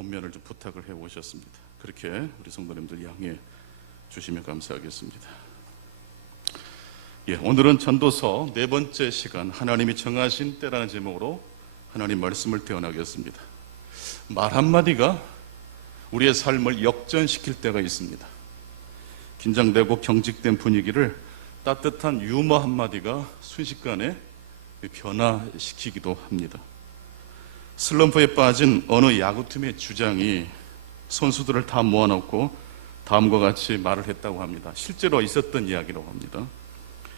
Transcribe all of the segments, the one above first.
권면을 좀 부탁을 해 오셨습니다. 그렇게 우리 성도님들 양해해 주시면 감사하겠습니다. 오늘은 전도서 네 번째 시간, 하나님이 정하신 때라는 제목으로 하나님 말씀을 대언하겠습니다. 말 한마디가 우리의 삶을 역전시킬 때가 있습니다. 긴장되고 경직된 분위기를 따뜻한 유머 한마디가 순식간에 변화시키기도 합니다. 슬럼프에 빠진 어느 야구팀의 주장이 선수들을 다 모아놓고 다음과 같이 말을 했다고 합니다. 실제로 있었던 이야기라고 합니다.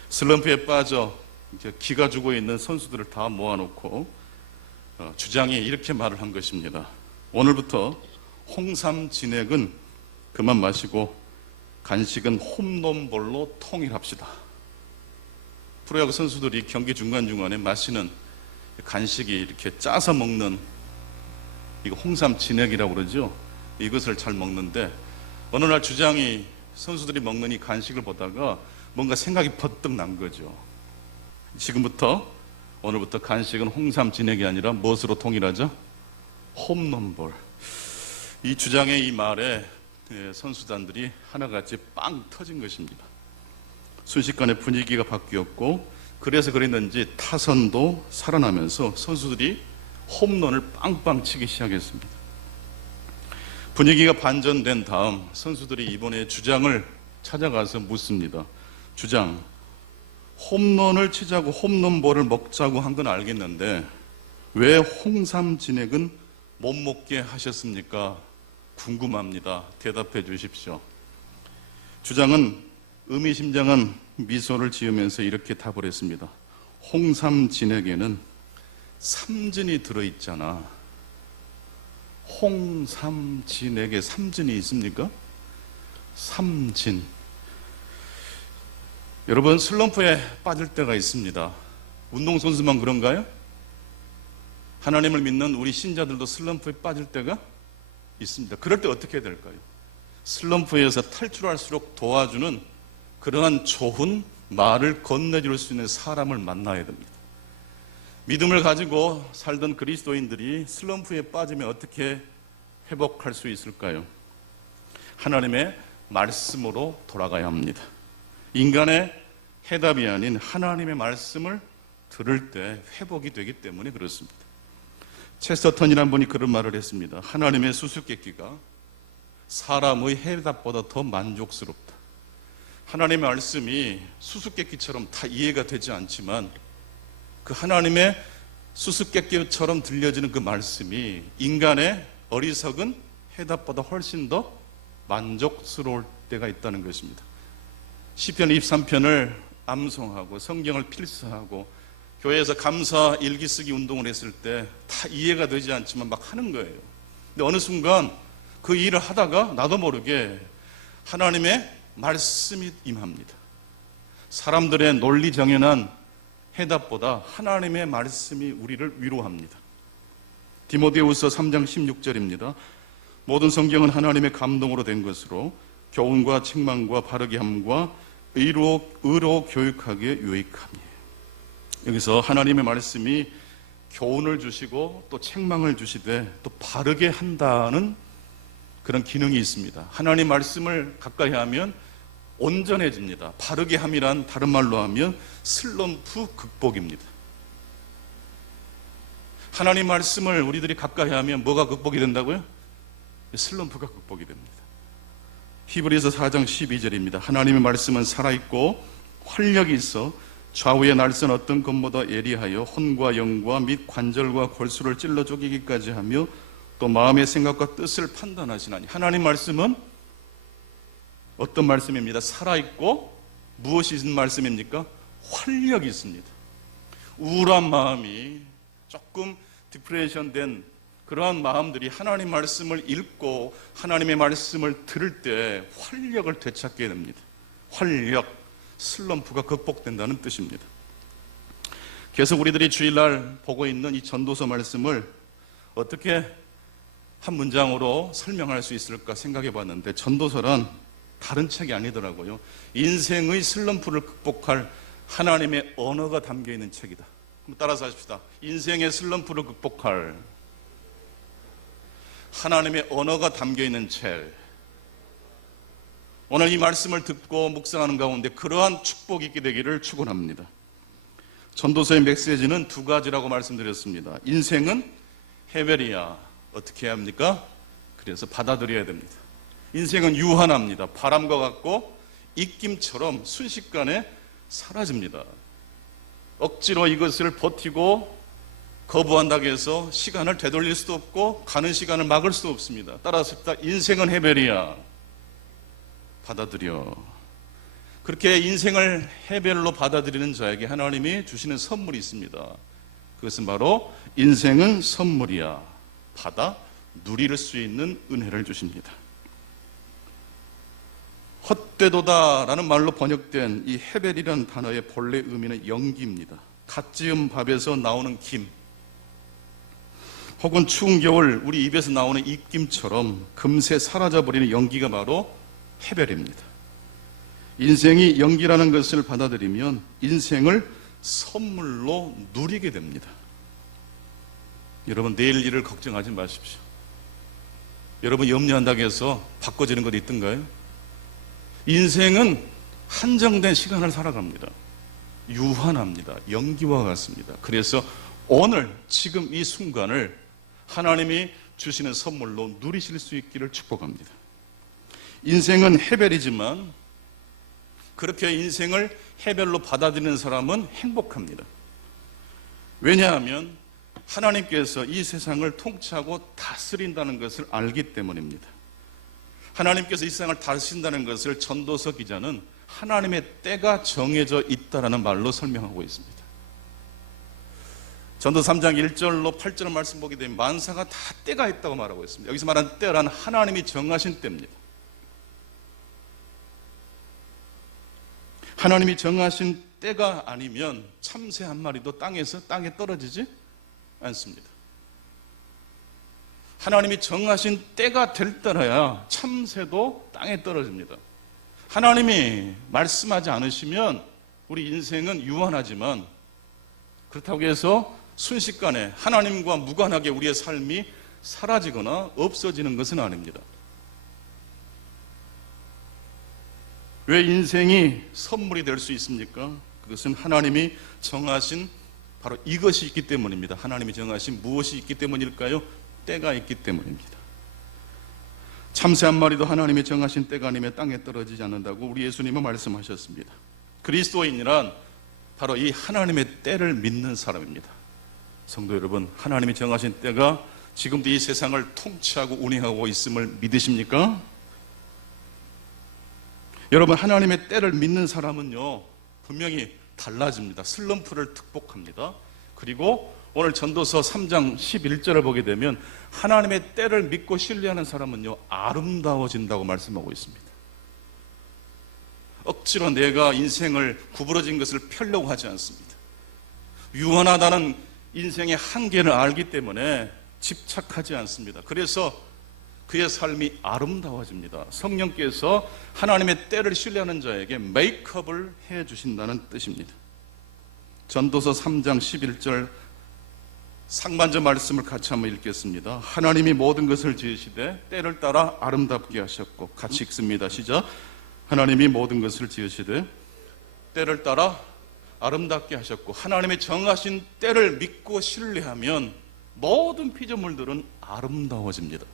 슬럼프에 빠져 이제 기가 죽어 있는 선수들을 다 모아놓고 주장이 이렇게 말을 한 것입니다. 오늘부터 홍삼 진액은 그만 마시고 간식은 홈런볼로 통일합시다. 프로야구 선수들이 경기 중간중간에 마시는 간식이 이렇게 짜서 먹는, 이거 홍삼 진액이라고 그러죠. 이것을 잘 먹는데 어느 날 주장이 선수들이 먹는 이 간식을 보다가 뭔가 생각이 퍼뜩 난 거죠. 오늘부터 간식은 홍삼 진액이 아니라 무엇으로 통일하죠? 홈런볼. 이 주장의 이 말에 선수단들이 하나같이 빵 터진 것입니다. 순식간에 분위기가 바뀌었고, 그래서 그랬는지 타선도 살아나면서 선수들이 홈런을 빵빵 치기 시작했습니다. 분위기가 반전된 다음 선수들이 이번에 주장을 찾아가서 묻습니다. 주장, 홈런을 치자고 홈런볼을 먹자고 한 건 알겠는데 왜 홍삼 진액은 못 먹게 하셨습니까? 궁금합니다. 대답해 주십시오. 주장은 의미심장한 미소를 지으면서 이렇게 답을 했습니다. 홍삼 진액에는 삼진이 들어있잖아. 홍삼 진액에 삼진이 있습니까? 삼진. 여러분, 슬럼프에 빠질 때가 있습니다. 운동선수만 그런가요? 하나님을 믿는 우리 신자들도 슬럼프에 빠질 때가 있습니다. 그럴 때 어떻게 해야 될까요? 슬럼프에서 탈출할수록 도와주는 그러한 좋은 말을 건네줄 수 있는 사람을 만나야 됩니다. 믿음을 가지고 살던 그리스도인들이 슬럼프에 빠지면 어떻게 회복할 수 있을까요? 하나님의 말씀으로 돌아가야 합니다. 인간의 해답이 아닌 하나님의 말씀을 들을 때 회복이 되기 때문에 그렇습니다. 체스터턴이라는 분이 그런 말을 했습니다. 하나님의 수수께끼가 사람의 해답보다 더 만족스럽다. 하나님의 말씀이 수수께끼처럼 다 이해가 되지 않지만 그 하나님의 수수께끼처럼 들려지는 그 말씀이 인간의 어리석은 해답보다 훨씬 더 만족스러울 때가 있다는 것입니다. 시편 23편을 암송하고 성경을 필사하고 교회에서 감사 일기 쓰기 운동을 했을 때 다 이해가 되지 않지만 막 하는 거예요. 근데 어느 순간 그 일을 하다가 나도 모르게 하나님의 말씀이 임합니다. 사람들의 논리 정연한 해답보다 하나님의 말씀이 우리를 위로합니다. 디모데후서 3장 16절입니다. 모든 성경은 하나님의 감동으로 된 것으로 교훈과 책망과 바르게 함과 의로 교육하기에 유익함이에요. 여기서 하나님의 말씀이 교훈을 주시고 또 책망을 주시되 또 바르게 한다는 그런 기능이 있습니다. 하나님 말씀을 가까이 하면 온전해집니다. 바르게 함이란 다른 말로 하면 슬럼프 극복입니다. 하나님 말씀을 우리들이 가까이 하면 뭐가 극복이 된다고요? 슬럼프가 극복이 됩니다. 히브리서 4장 12절입니다. 하나님의 말씀은 살아있고 활력이 있어 좌우의 날선 어떤 것보다 예리하여 혼과 영과 및 관절과 골수를 찔러 쪼개기까지 하며 또 마음의 생각과 뜻을 판단하시나니. 하나님 말씀은 어떤 말씀입니다? 살아있고 무엇이 있는 말씀입니까? 활력이 있습니다. 우울한 마음이 조금 디프레션된 그러한 마음들이 하나님 말씀을 읽고 하나님의 말씀을 들을 때 활력을 되찾게 됩니다. 활력, 슬럼프가 극복된다는 뜻입니다. 계속 우리들이 주일날 보고 있는 이 전도서 말씀을 어떻게 한 문장으로 설명할 수 있을까 생각해 봤는데, 전도서란 다른 책이 아니더라고요. 인생의 슬럼프를 극복할 하나님의 언어가 담겨 있는 책이다. 따라서 하십시다. 인생의 슬럼프를 극복할 하나님의 언어가 담겨 있는 책. 오늘 이 말씀을 듣고 묵상하는 가운데 그러한 축복이 있게 되기를 축원합니다. 전도서의 메시지는 두 가지라고 말씀드렸습니다. 인생은 헤베리야. 어떻게 해야 합니까? 그래서 받아들여야 됩니다. 인생은 유한합니다. 바람과 같고 입김처럼 순식간에 사라집니다. 억지로 이것을 버티고 거부한다고 해서 시간을 되돌릴 수도 없고 가는 시간을 막을 수도 없습니다. 따라서 인생은 헤벨이야. 받아들여. 그렇게 인생을 헤벨로 받아들이는 자에게 하나님이 주시는 선물이 있습니다. 그것은 바로 인생은 선물이야. 받아 누릴 수 있는 은혜를 주십니다. 헛되도다라는 말로 번역된 이 헤벨이라는 단어의 본래 의미는 연기입니다. 갓 지은 밥에서 나오는 김, 혹은 추운 겨울 우리 입에서 나오는 입김처럼 금세 사라져버리는 연기가 바로 헤벨입니다. 인생이 연기라는 것을 받아들이면 인생을 선물로 누리게 됩니다. 여러분, 내일 일을 걱정하지 마십시오. 여러분, 염려한다고 해서 바꿔지는 것 있던가요? 인생은 한정된 시간을 살아갑니다. 유한합니다. 연기와 같습니다. 그래서 오늘 지금 이 순간을 하나님이 주시는 선물로 누리실 수 있기를 축복합니다. 인생은 헤벨이지만 그렇게 인생을 헤벨로 받아들이는 사람은 행복합니다. 왜냐하면 하나님께서 이 세상을 통치하고 다스린다는 것을 알기 때문입니다. 하나님께서 이 세상을 다스린다는 것을 전도서 기자는 하나님의 때가 정해져 있다라는 말로 설명하고 있습니다. 전도서 3장 1절로 8절 말씀 보게 되면 만사가 다 때가 있다고 말하고 있습니다. 여기서 말하는 때란 하나님이 정하신 때입니다. 하나님이 정하신 때가 아니면 참새 한 마리도 땅에 떨어지지 않습니다. 하나님이 정하신 때가 될 때라야 참새도 땅에 떨어집니다. 하나님이 말씀하지 않으시면 우리 인생은 유한하지만 그렇다고 해서 순식간에 하나님과 무관하게 우리의 삶이 사라지거나 없어지는 것은 아닙니다. 왜 인생이 선물이 될 수 있습니까? 그것은 하나님이 정하신 바로 이것이 있기 때문입니다. 하나님이 정하신 무엇이 있기 때문일까요? 때가 있기 때문입니다. 참새 한 마리도 하나님이 정하신 때가 아니면 땅에 떨어지지 않는다고 우리 예수님은 말씀하셨습니다. 그리스도인이란 바로 이 하나님의 때를 믿는 사람입니다. 성도 여러분, 하나님이 정하신 때가 지금도 이 세상을 통치하고 운행하고 있음을 믿으십니까? 여러분, 하나님의 때를 믿는 사람은요, 분명히 달라집니다. 슬럼프를 극복합니다. 그리고 오늘 전도서 3장 11절을 보게 되면 하나님의 때를 믿고 신뢰하는 사람은요, 아름다워진다고 말씀하고 있습니다. 억지로 내가 인생을 구부러진 것을 펴려고 하지 않습니다. 유한하다는 인생의 한계를 알기 때문에 집착하지 않습니다. 그래서 그의 삶이 아름다워집니다. 성령께서 하나님의 때를 신뢰하는 자에게 메이크업을 해주신다는 뜻입니다. 전도서 3장 11절 상반절 말씀을 같이 한번 읽겠습니다. 하나님이 모든 것을 지으시되 때를 따라 아름답게 하셨고, 같이 읽습니다. 시작. 하나님이 모든 것을 지으시되 때를 따라 아름답게 하셨고, 하나님의 정하신 때를 믿고 신뢰하면 모든 피조물들은 아름다워집니다.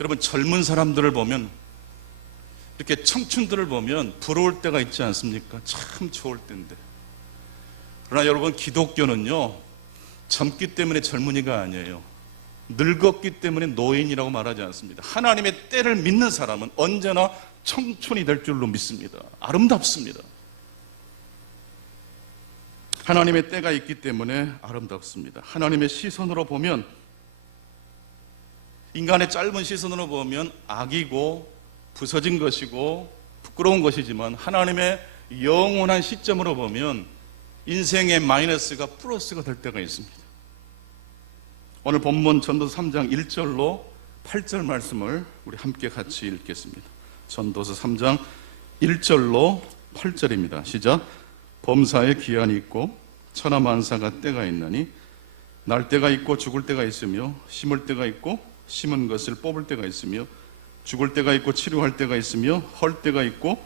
여러분, 젊은 사람들을 보면, 이렇게 청춘들을 보면 부러울 때가 있지 않습니까? 참 좋을 때인데. 그러나 여러분, 기독교는요, 젊기 때문에 젊은이가 아니에요. 늙었기 때문에 노인이라고 말하지 않습니다. 하나님의 때를 믿는 사람은 언제나 청춘이 될 줄로 믿습니다. 아름답습니다. 하나님의 때가 있기 때문에 아름답습니다. 하나님의 시선으로 보면, 인간의 짧은 시선으로 보면 악이고 부서진 것이고 부끄러운 것이지만, 하나님의 영원한 시점으로 보면 인생의 마이너스가 플러스가 될 때가 있습니다. 오늘 본문 전도서 3장 1절로 8절 말씀을 우리 함께 같이 읽겠습니다. 전도서 3장 1절로 8절입니다. 시작. 범사에 기한이 있고 천하만사가 때가 있나니 날 때가 있고 죽을 때가 있으며 심을 때가 있고 심은 것을 뽑을 때가 있으며, 죽을 때가 있고 치료할 때가 있으며, 헐 때가 있고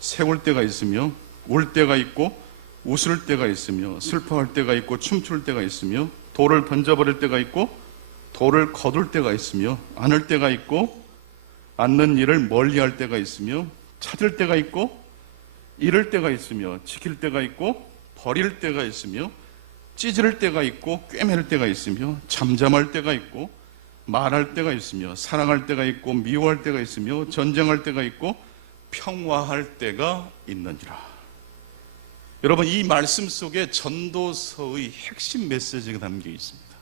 세울 때가 있으며, 울 때가 있고 웃을 때가 있으며, 슬퍼할 때가 있고 춤출 때가 있으며, 돌을 던져버릴 때가 있고 돌을 거둘 때가 있으며, 안을 때가 있고 않는 일을 멀리할 때가 있으며, 찾을 때가 있고 잃을 때가 있으며, 지킬 때가 있고 버릴 때가 있으며, 찢을 때가 있고 꿰맬 때가 있으며, 잠잠할 때가 있고 말할 때가 있으며, 사랑할 때가 있고 미워할 때가 있으며, 전쟁할 때가 있고 평화할 때가 있느니라. 여러분, 이 말씀 속에 전도서의 핵심 메시지가 담겨 있습니다.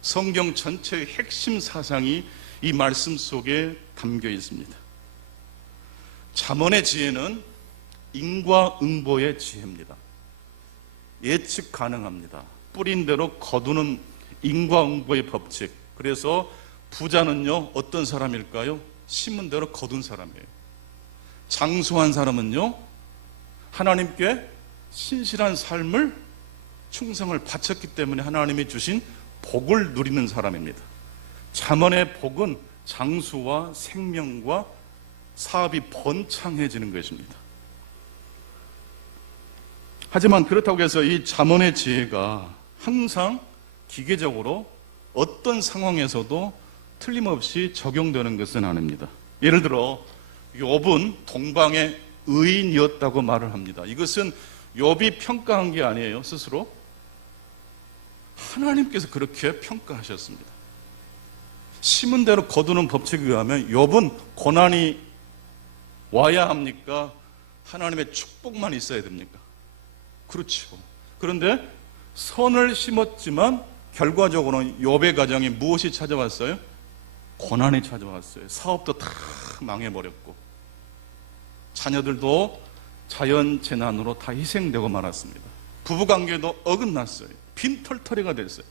성경 전체의 핵심 사상이 이 말씀 속에 담겨 있습니다. 잠언의 지혜는 인과응보의 지혜입니다. 예측 가능합니다. 뿌린 대로 거두는 인과응보의 법칙. 그래서 부자는요, 어떤 사람일까요? 심은 대로 거둔 사람이에요. 장수한 사람은요, 하나님께 신실한 삶을, 충성을 바쳤기 때문에 하나님이 주신 복을 누리는 사람입니다. 잠언의 복은 장수와 생명과 사업이 번창해지는 것입니다. 하지만 그렇다고 해서 이 잠언의 지혜가 항상 기계적으로 어떤 상황에서도 틀림없이 적용되는 것은 아닙니다. 예를 들어 욥은 동방의 의인이었다고 말을 합니다. 이것은 욥이 평가한 게 아니에요. 스스로 하나님께서 그렇게 평가하셨습니다. 심은 대로 거두는 법칙에 의하면 욥은 고난이 와야 합니까? 하나님의 축복만 있어야 됩니까? 그렇죠. 그런데 선을 심었지만 결과적으로는 욥의 가정에 무엇이 찾아왔어요? 고난이 찾아왔어요. 사업도 다 망해버렸고 자녀들도 자연재난으로 다 희생되고 말았습니다. 부부관계도 어긋났어요. 빈털터리가 됐어요.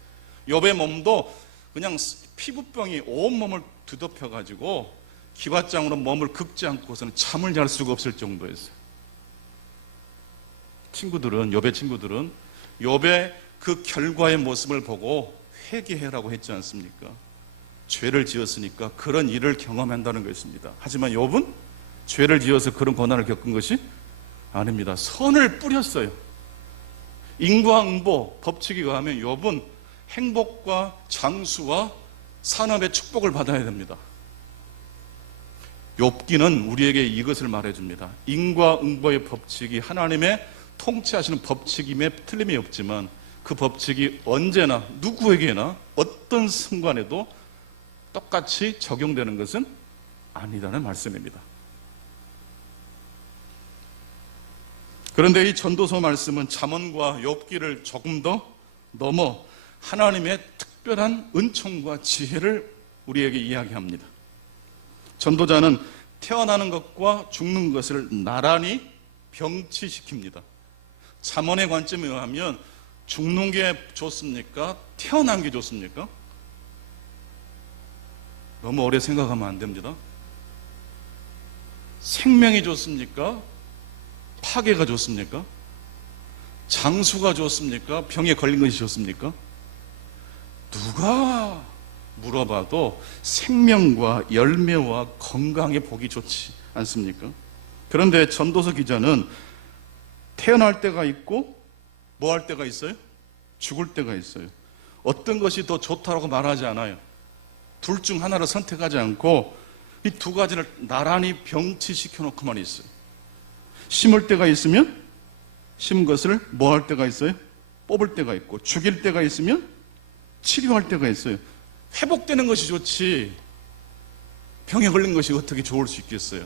욥의 몸도 그냥 피부병이 온 몸을 뒤덮여가지고 기왓장으로 몸을 긁지 않고서는 잠을 잘 수가 없을 정도였어요. 욥의 친구들은 욥의 그 결과의 모습을 보고 회개해라고 했지 않습니까? 죄를 지었으니까 그런 일을 경험한다는 것입니다. 하지만 욥은 죄를 지어서 그런 고난을 겪은 것이 아닙니다. 선을 뿌렸어요. 인과응보 법칙에 의하면 욥은 행복과 장수와 산업의 축복을 받아야 됩니다. 욥기는 우리에게 이것을 말해줍니다. 인과응보의 법칙이 하나님의 통치하시는 법칙임에 틀림이 없지만 그 법칙이 언제나 누구에게나 어떤 순간에도 똑같이 적용되는 것은 아니라는 말씀입니다. 그런데 이 전도서 말씀은 잠언과 욥기를 조금 더 넘어 하나님의 특별한 은총과 지혜를 우리에게 이야기합니다. 전도자는 태어나는 것과 죽는 것을 나란히 병치시킵니다. 잠언의 관점에 의하면 죽는 게 좋습니까? 태어난 게 좋습니까? 너무 오래 생각하면 안 됩니다. 생명이 좋습니까? 파괴가 좋습니까? 장수가 좋습니까? 병에 걸린 것이 좋습니까? 누가 물어봐도 생명과 열매와 건강의 복이 좋지 않습니까? 그런데 전도서 기자는 태어날 때가 있고 뭐 할 때가 있어요? 죽을 때가 있어요. 어떤 것이 더 좋다고 말하지 않아요. 둘 중 하나를 선택하지 않고 이 두 가지를 나란히 병치시켜 놓고만 있어요. 심을 때가 있으면 심은 것을 뭐 할 때가 있어요? 뽑을 때가 있고, 죽일 때가 있으면 치료할 때가 있어요. 회복되는 것이 좋지 병에 걸린 것이 어떻게 좋을 수 있겠어요?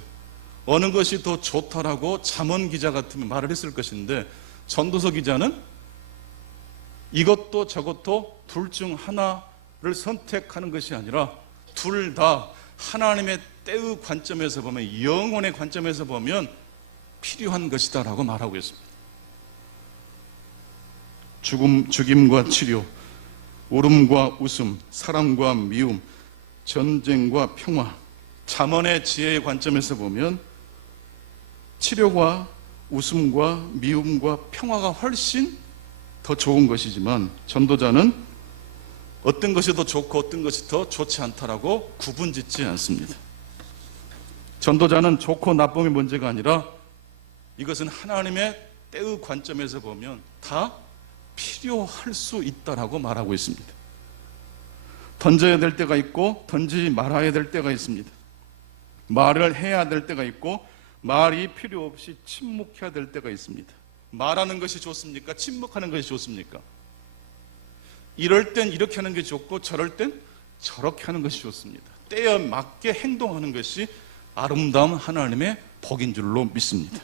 어느 것이 더 좋다라고 잠언 기자 같으면 말을 했을 것인데 전도서 기자는 이것도 저것도 둘 중 하나를 선택하는 것이 아니라 둘 다 하나님의 때의 관점에서 보면, 영혼의 관점에서 보면 필요한 것이다라고 말하고 있습니다. 죽임과 치료, 울음과 웃음, 사랑과 미움, 전쟁과 평화. 잠언의 지혜의 관점에서 보면 치료와 웃음과 미움과 평화가 훨씬 더 좋은 것이지만 전도자는 어떤 것이 더 좋고 어떤 것이 더 좋지 않다라고 구분짓지 않습니다. 전도자는 좋고 나쁨이 문제가 아니라 이것은 하나님의 때의 관점에서 보면 다 필요할 수 있다라고 말하고 있습니다. 던져야 될 때가 있고 던지지 말아야 될 때가 있습니다. 말을 해야 될 때가 있고 말이 필요 없이 침묵해야 될 때가 있습니다. 말하는 것이 좋습니까? 침묵하는 것이 좋습니까? 이럴 땐 이렇게 하는 게 좋고 저럴 땐 저렇게 하는 것이 좋습니다. 때에 맞게 행동하는 것이 아름다운 하나님의 복인 줄로 믿습니다.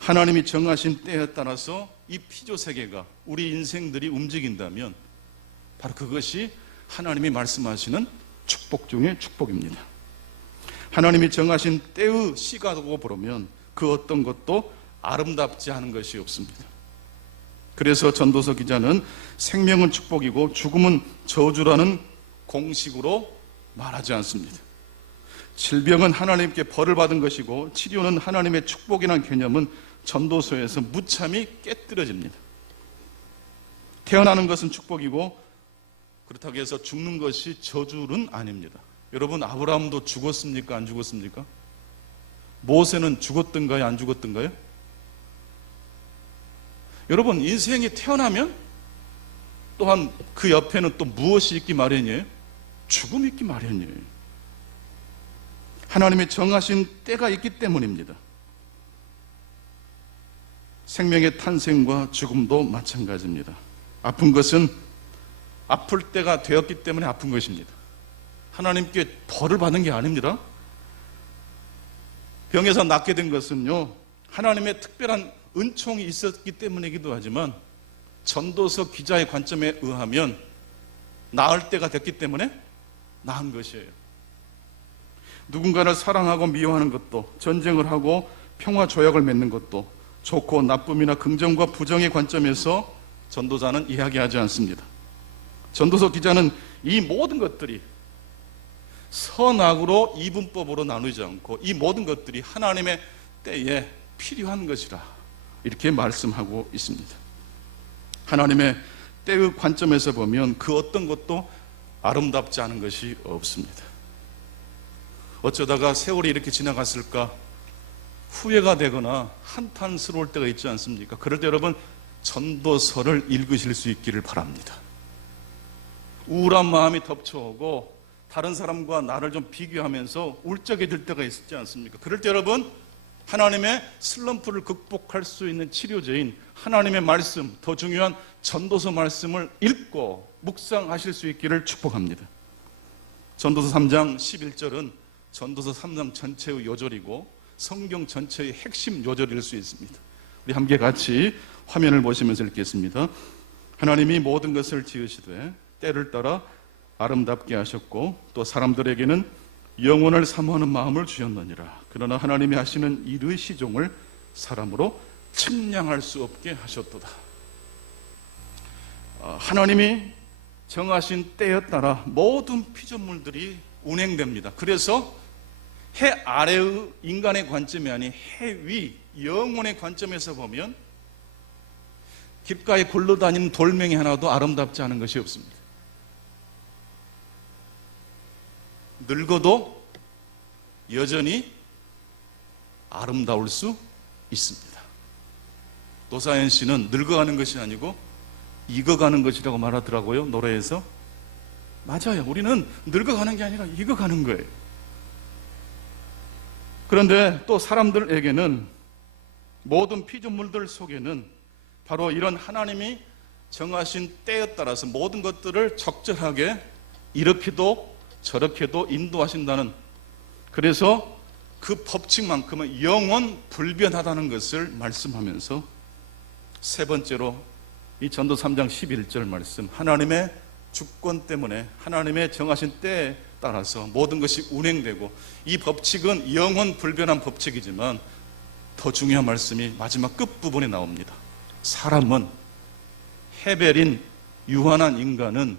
하나님이 정하신 때에 따라서 이 피조 세계가 우리 인생들이 움직인다면 바로 그것이 하나님이 말씀하시는 축복 중의 축복입니다. 하나님이 정하신 때의 시각으로 보면 그 어떤 것도 아름답지 않은 것이 없습니다. 그래서 전도서 기자는 생명은 축복이고 죽음은 저주라는 공식으로 말하지 않습니다. 질병은 하나님께 벌을 받은 것이고 치료는 하나님의 축복이라는 개념은 전도서에서 무참히 깨뜨려집니다. 태어나는 것은 축복이고 그렇다고 해서 죽는 것이 저주는 아닙니다. 여러분, 아브라함도 죽었습니까? 안 죽었습니까? 모세는 죽었던가요? 안 죽었던가요? 여러분, 인생이 태어나면 또한 그 옆에는 또 무엇이 있기 마련이에요? 죽음이 있기 마련이에요. 하나님의 정하신 때가 있기 때문입니다. 생명의 탄생과 죽음도 마찬가지입니다. 아픈 것은 아플 때가 되었기 때문에 아픈 것입니다. 하나님께 벌을 받은 게 아닙니다. 병에서 낫게 된 것은요, 하나님의 특별한 은총이 있었기 때문이기도 하지만 전도서 기자의 관점에 의하면 나을 때가 됐기 때문에 나은 것이에요. 누군가를 사랑하고 미워하는 것도, 전쟁을 하고 평화 조약을 맺는 것도 좋고 나쁨이나 긍정과 부정의 관점에서 전도자는 이야기하지 않습니다. 전도서 기자는 이 모든 것들이 선악으로 이분법으로 나누지 않고 이 모든 것들이 하나님의 때에 필요한 것이라 이렇게 말씀하고 있습니다. 하나님의 때의 관점에서 보면 그 어떤 것도 아름답지 않은 것이 없습니다. 어쩌다가 세월이 이렇게 지나갔을까 후회가 되거나 한탄스러울 때가 있지 않습니까? 그럴 때 여러분, 전도서를 읽으실 수 있기를 바랍니다. 우울한 마음이 덮쳐오고 다른 사람과 나를 좀 비교하면서 울적이 될 때가 있지 않습니까? 그럴 때 여러분, 하나님의 슬럼프를 극복할 수 있는 치료제인 하나님의 말씀, 더 중요한 전도서 말씀을 읽고 묵상하실 수 있기를 축복합니다. 전도서 3장 11절은 전도서 3장 전체의 요절이고 성경 전체의 핵심 요절일 수 있습니다. 우리 함께 같이 화면을 보시면서 읽겠습니다. 하나님이 모든 것을 지으시되 때를 따라 아름답게 하셨고 또 사람들에게는 영원을 사모하는 마음을 주셨느니라. 그러나 하나님이 하시는 일의 시종을 사람으로 측량할 수 없게 하셨도다. 하나님이 정하신 때에 따라 모든 피조물들이 운행됩니다. 그래서 해 아래의 인간의 관점이 아닌 해 위 영혼의 관점에서 보면 길가에 굴러다니는 돌멩이 하나도 아름답지 않은 것이 없습니다. 늙어도 여전히 아름다울 수 있습니다. 노사연 씨는 늙어가는 것이 아니고 익어가는 것이라고 말하더라고요, 노래에서. 맞아요. 우리는 늙어가는 게 아니라 익어가는 거예요. 그런데 또 사람들에게는, 모든 피조물들 속에는 바로 이런 하나님이 정하신 때에 따라서 모든 것들을 적절하게 이렇게도 저렇게도 인도하신다는, 그래서 그 법칙만큼은 영원 불변하다는 것을 말씀하면서 세 번째로 이 전도 3장 11절 말씀, 하나님의 주권 때문에 하나님의 정하신 때에 따라서 모든 것이 운행되고 이 법칙은 영원 불변한 법칙이지만 더 중요한 말씀이 마지막 끝부분에 나옵니다. 사람은, 헤벨인 유한한 인간은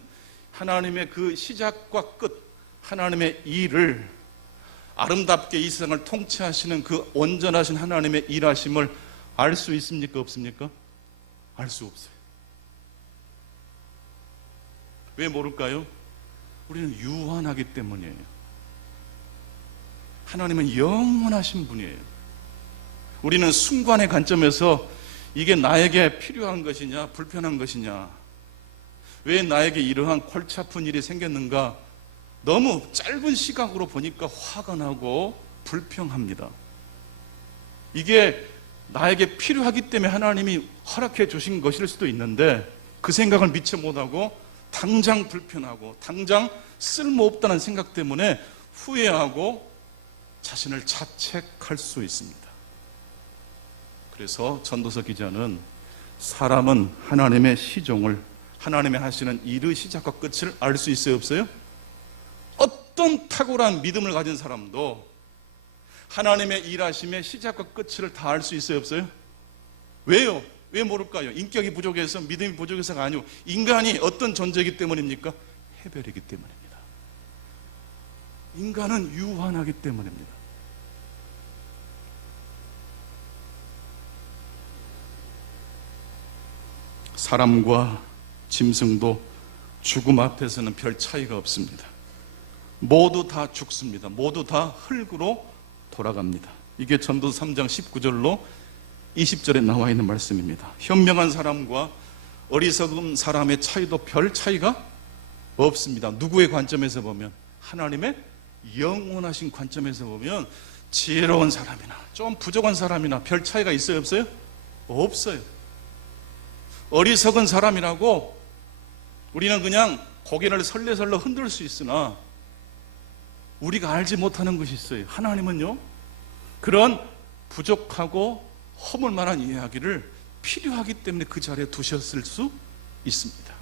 하나님의 그 시작과 끝, 하나님의 일을 아름답게 이 세상을 통치하시는 그 온전하신 하나님의 일하심을 알 수 있습니까? 없습니까? 알 수 없어요. 왜 모를까요? 우리는 유한하기 때문이에요. 하나님은 영원하신 분이에요. 우리는 순간의 관점에서 이게 나에게 필요한 것이냐 불편한 것이냐, 왜 나에게 이러한 골치 아픈 일이 생겼는가, 너무 짧은 시각으로 보니까 화가 나고 불평합니다. 이게 나에게 필요하기 때문에 하나님이 허락해 주신 것일 수도 있는데 그 생각을 미처 못하고 당장 불편하고 당장 쓸모없다는 생각 때문에 후회하고 자신을 자책할 수 있습니다. 그래서 전도서 기자는 사람은 하나님의 시종을, 하나님의 하시는 일의 시작과 끝을 알 수 있어요, 없어요? 어떤 탁월한 믿음을 가진 사람도 하나님의 일하심의 시작과 끝을 다 알 수 있어요, 없어요? 왜요? 왜 모를까요? 인격이 부족해서, 믿음이 부족해서가 아니고 인간이 어떤 존재이기 때문입니까? 해별이기 때문입니다. 인간은 유한하기 때문입니다. 사람과 짐승도 죽음 앞에서는 별 차이가 없습니다. 모두 다 죽습니다. 모두 다 흙으로 돌아갑니다. 이게 전도서 3장 19절로 20절에 나와 있는 말씀입니다. 현명한 사람과 어리석은 사람의 차이도 별 차이가 없습니다. 누구의 관점에서 보면? 하나님의 영원하신 관점에서 보면 지혜로운 사람이나 좀 부족한 사람이나 별 차이가 있어요, 없어요? 없어요. 어리석은 사람이라고 우리는 그냥 고개를 설레설레 흔들 수 있으나 우리가 알지 못하는 것이 있어요. 하나님은요, 그런 부족하고 허물 만한 이야기를 필요하기 때문에 그 자리에 두셨을 수 있습니다.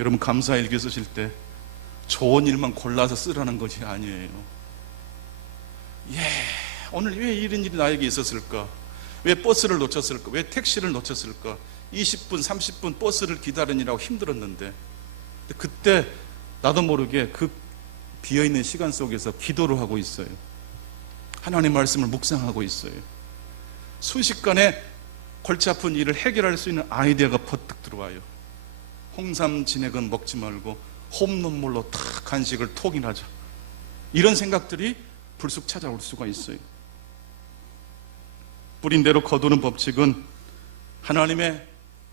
여러분, 감사일기 쓰실 때 좋은 일만 골라서 쓰라는 것이 아니에요. 오늘 왜 이런 일이 나에게 있었을까? 왜 버스를 놓쳤을까? 왜 택시를 놓쳤을까? 20분, 30분 버스를 기다리느라고 힘들었는데, 그때 나도 모르게 그 비어있는 시간 속에서 기도를 하고 있어요. 하나님 말씀을 묵상하고 있어요. 순식간에 골치 아픈 일을 해결할 수 있는 아이디어가 버뜩 들어와요. 홍삼 진액은 먹지 말고 홈런물로 탁 간식을 톡인하자, 이런 생각들이 불쑥 찾아올 수가 있어요. 뿌린 대로 거두는 법칙은 하나님의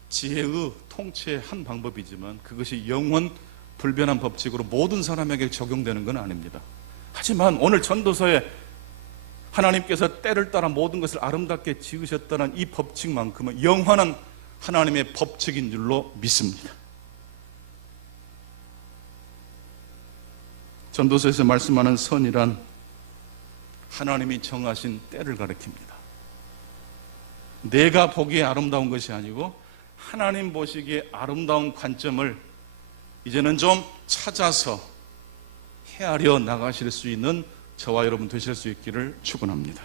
지혜의 통치의 한 방법이지만 그것이 영원 불변한 법칙으로 모든 사람에게 적용되는 건 아닙니다. 하지만 오늘 전도서에 하나님께서 때를 따라 모든 것을 아름답게 지으셨다는 이 법칙만큼은 영원한 하나님의 법칙인 줄로 믿습니다. 전도서에서 말씀하는 선이란 하나님이 정하신 때를 가리킵니다. 내가 보기에 아름다운 것이 아니고 하나님 보시기에 아름다운 관점을 이제는 좀 찾아서 헤아려 나가실 수 있는 저와 여러분 되실 수 있기를 축원합니다.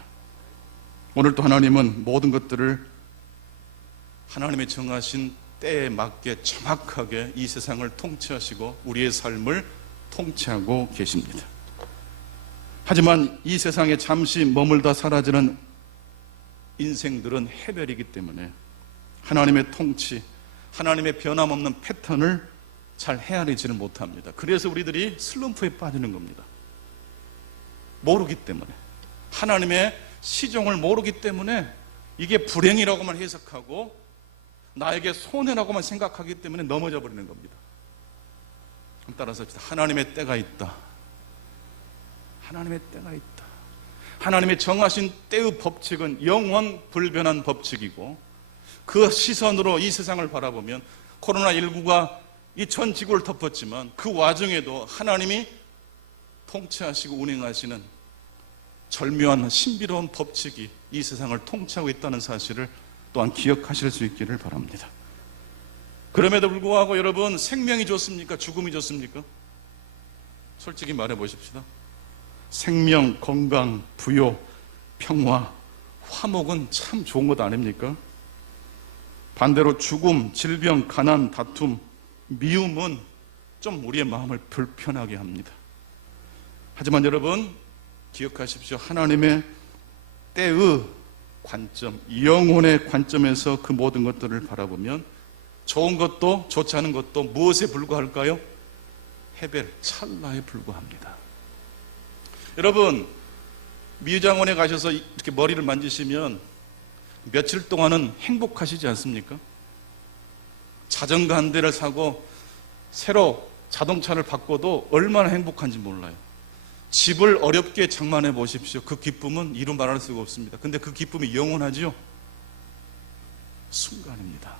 오늘도 하나님은 모든 것들을 하나님의 정하신 때에 맞게 정확하게 이 세상을 통치하시고 우리의 삶을 통치하고 계십니다. 하지만 이 세상에 잠시 머물다 사라지는 인생들은 해별이기 때문에 하나님의 통치, 하나님의 변함없는 패턴을 잘 헤아리지를 못합니다. 그래서 우리들이 슬럼프에 빠지는 겁니다. 모르기 때문에, 하나님의 시종을 모르기 때문에 이게 불행이라고만 해석하고 나에게 손해라고만 생각하기 때문에 넘어져 버리는 겁니다. 따라서 하나님의 때가 있다. 하나님의 때가 있다. 하나님의 정하신 때의 법칙은 영원 불변한 법칙이고, 그 시선으로 이 세상을 바라보면 코로나19가 이 전 지구를 덮었지만 그 와중에도 하나님이 통치하시고 운행하시는 절묘한 신비로운 법칙이 이 세상을 통치하고 있다는 사실을 또한 기억하실 수 있기를 바랍니다. 그럼에도 불구하고 여러분, 생명이 좋습니까? 죽음이 좋습니까? 솔직히 말해 보십시다. 생명, 건강, 부요, 평화, 화목은 참 좋은 것 아닙니까? 반대로 죽음, 질병, 가난, 다툼, 미움은 좀 우리의 마음을 불편하게 합니다. 하지만 여러분, 기억하십시오. 하나님의 때의 관점, 영혼의 관점에서 그 모든 것들을 바라보면 좋은 것도 좋지 않은 것도 무엇에 불과할까요? 헤벨, 찰나에 불과합니다. 여러분, 미장원에 가셔서 이렇게 머리를 만지시면 며칠 동안은 행복하시지 않습니까? 자전거 한 대를 사고 새로 자동차를 바꿔도 얼마나 행복한지 몰라요. 집을 어렵게 장만해 보십시오. 그 기쁨은 이루 말할 수가 없습니다. 근데 그 기쁨이 영원하죠? 순간입니다.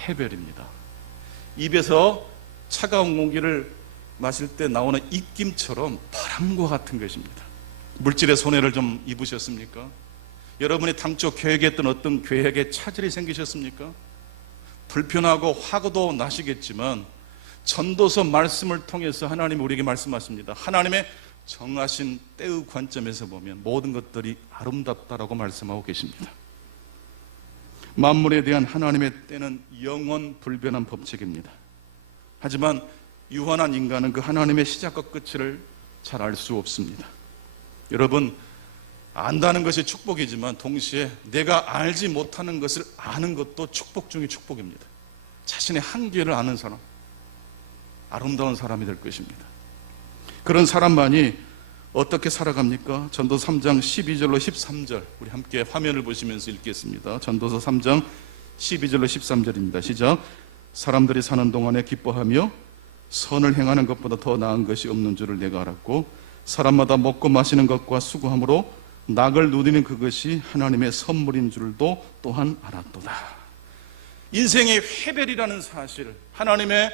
헤벨입니다. 입에서 차가운 공기를 마실 때 나오는 입김처럼 바람과 같은 것입니다. 물질의 손해를 좀 입으셨습니까? 여러분이 당초 계획했던 어떤 계획에 차질이 생기셨습니까? 불편하고 화가 나시겠지만 전도서 말씀을 통해서 하나님이 우리에게 말씀하십니다. 하나님의 정하신 때의 관점에서 보면 모든 것들이 아름답다라고 말씀하고 계십니다. 만물에 대한 하나님의 때는 영원 불변한 법칙입니다. 하지만 유한한 인간은 그 하나님의 시작과 끝을 잘 알 수 없습니다. 여러분, 안다는 것이 축복이지만 동시에 내가 알지 못하는 것을 아는 것도 축복 중의 축복입니다. 자신의 한계를 아는 사람, 아름다운 사람이 될 것입니다. 그런 사람만이 어떻게 살아갑니까? 전도서 3장 12절로 13절, 우리 함께 화면을 보시면서 읽겠습니다. 전도서 3장 12절로 13절입니다. 시작. 사람들이 사는 동안에 기뻐하며 선을 행하는 것보다 더 나은 것이 없는 줄을 내가 알았고, 사람마다 먹고 마시는 것과 수고함으로 낙을 누리는 그것이 하나님의 선물인 줄도 또한 알았도다. 인생의 헤벨이라는 사실, 하나님의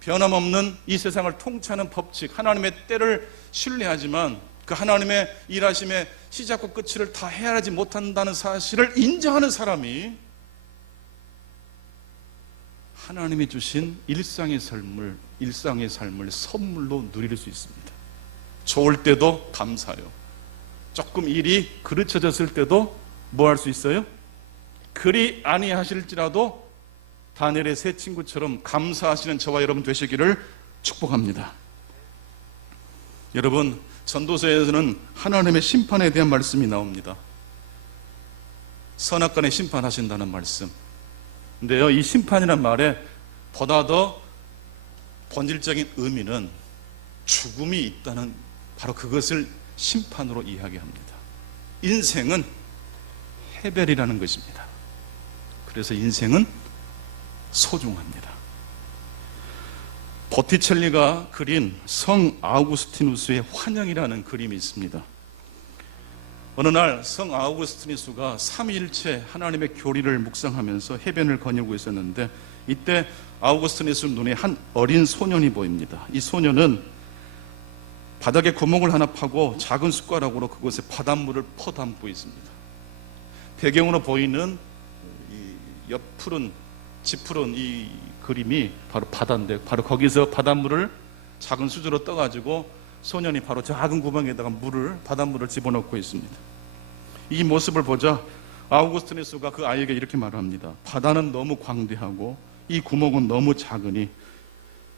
변함없는 이 세상을 통치하는 법칙, 하나님의 때를 신뢰하지만 그 하나님의 일하심의 시작과 끝을 다 헤아리지 못한다는 사실을 인정하는 사람이 하나님이 주신 일상의 삶을 선물로 누릴 수 있습니다. 좋을 때도 감사요. 조금 일이 그르쳐졌을 때도 뭐 할 수 있어요? 그리 아니하실지라도 다니엘의 세 친구처럼 감사하시는 저와 여러분 되시기를 축복합니다. 여러분, 전도서에서는 하나님의 심판에 대한 말씀이 나옵니다. 선악간에 심판하신다는 말씀. 근데요, 이 심판이라는 말에 보다 더 본질적인 의미는 죽음이 있다는, 바로 그것을 심판으로 이야기합니다. 인생은 헤벨이라는 것입니다. 그래서 인생은 소중합니다. 보티첼리가 그린 성 아우구스티누스의 환영이라는 그림이 있습니다. 어느 날 성 아우구스티누스가 삼위일체 하나님의 교리를 묵상하면서 해변을 거닐고 있었는데, 이때 아우구스티누스 눈에 한 어린 소년이 보입니다. 이 소년은 바닥에 구멍을 하나 파고 작은 숟가락으로 그곳에 바닷물을 퍼담고 있습니다. 배경으로 보이는 이 옆푸른 지푸른 이 그림이 바로 바다인데, 바로 거기서 바닷물을 작은 수저로 떠가지고 소년이 바로 작은 구멍에다가 바닷물을 집어넣고 있습니다. 이 모습을 보자 아우구스티누스가 그 아이에게 이렇게 말합니다. 바다는 너무 광대하고 이 구멍은 너무 작으니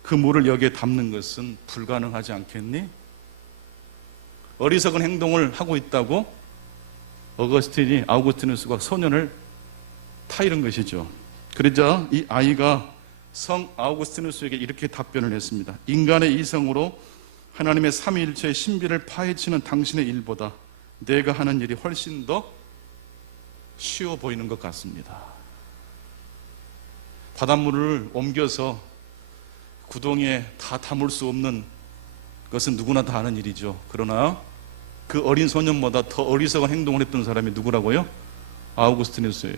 그 물을 여기에 담는 것은 불가능하지 않겠니? 어리석은 행동을 하고 있다고 아우구스티누스가 소년을 타이른 것이죠. 그러자 이 아이가 성 아우구스티누스에게 이렇게 답변을 했습니다. 인간의 이성으로 하나님의 삼위일체의 신비를 파헤치는 당신의 일보다 내가 하는 일이 훨씬 더 쉬워 보이는 것 같습니다. 바닷물을 옮겨서 구덩이에 다 담을 수 없는 것은 누구나 다 하는 일이죠. 그러나 그 어린 소년보다 더 어리석은 행동을 했던 사람이 누구라고요? 아우구스티누스예요.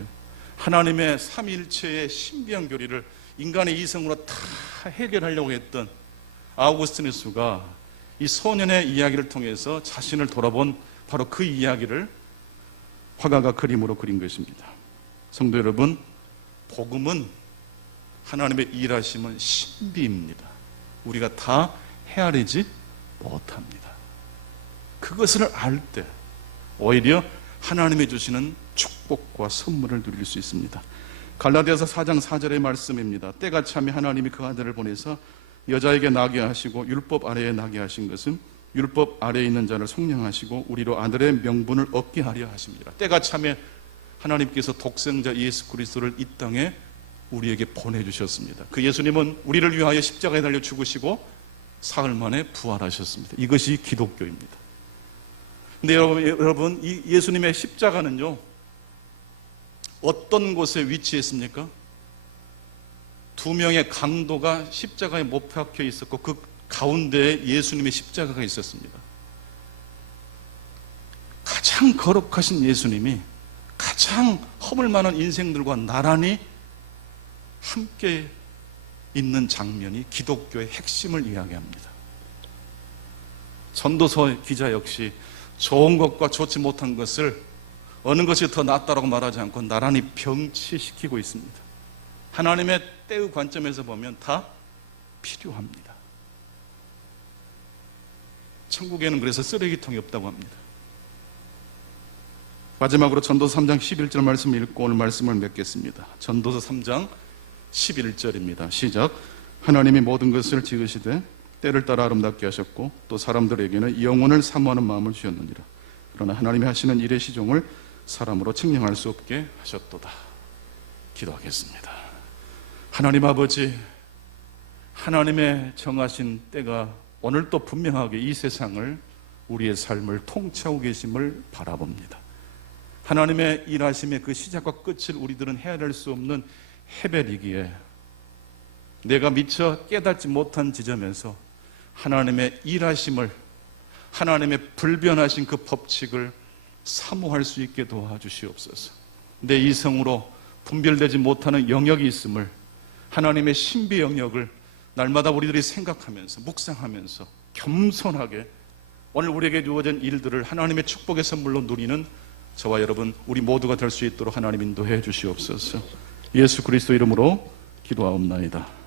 하나님의 삼위일체의 신비한 교리를 인간의 이성으로 다 해결하려고 했던 아우구스티누스가 이 소년의 이야기를 통해서 자신을 돌아본 바로 그 이야기를 화가가 그림으로 그린 것입니다. 성도 여러분, 복음은 하나님의 일하심은 신비입니다. 우리가 다 헤아리지 못합니다. 그것을 알 때 오히려 하나님이 주시는 축복과 선물을 누릴 수 있습니다. 갈라디아서 4장 4절의 말씀입니다. 때가 참에 하나님이 그 아들을 보내서 여자에게 나게 하시고 율법 아래에 나게 하신 것은 율법 아래에 있는 자를 속량하시고 우리로 아들의 명분을 얻게 하려 하십니다. 때가 참에 하나님께서 독생자 예수 그리스도를 이 땅에 우리에게 보내주셨습니다. 그 예수님은 우리를 위하여 십자가에 달려 죽으시고 사흘 만에 부활하셨습니다. 이것이 기독교입니다. 근데 여러분, 이 예수님의 십자가는요, 어떤 곳에 위치했습니까? 두 명의 강도가 십자가에 못 박혀 있었고 그 가운데에 예수님의 십자가가 있었습니다. 가장 거룩하신 예수님이 가장 허물 많은 인생들과 나란히 함께 있는 장면이 기독교의 핵심을 이야기합니다. 전도서 기자 역시 좋은 것과 좋지 못한 것을 어느 것이 더 낫다라고 말하지 않고 나란히 병치시키고 있습니다. 하나님의 때의 관점에서 보면 다 필요합니다. 천국에는 그래서 쓰레기통이 없다고 합니다. 마지막으로 전도서 3장 11절 말씀을 읽고 오늘 말씀을 맺겠습니다. 전도서 3장 11절입니다. 시작. 하나님이 모든 것을 지으시되 때를 따라 아름답게 하셨고 또 사람들에게는 영혼을 사모하는 마음을 주셨느니라. 그러나 하나님이 하시는 일의 시종을 사람으로 측량할 수 없게 하셨도다. 기도하겠습니다. 하나님 아버지, 하나님의 정하신 때가 오늘 또 분명하게 이 세상을, 우리의 삶을 통치하고 계심을 바라봅니다. 하나님의 일하심의 그 시작과 끝을 우리들은 헤아릴 수 없는 해벨이기에 내가 미처 깨닫지 못한 지점에서 하나님의 일하심을, 하나님의 불변하신 그 법칙을 사모할 수 있게 도와주시옵소서. 내 이성으로 분별되지 못하는 영역이 있음을, 하나님의 신비 영역을 날마다 우리들이 생각하면서 묵상하면서 겸손하게 오늘 우리에게 주어진 일들을 하나님의 축복의 선물로 누리는 저와 여러분 우리 모두가 될 수 있도록 하나님 인도해 주시옵소서. 예수 그리스도 이름으로 기도하옵나이다.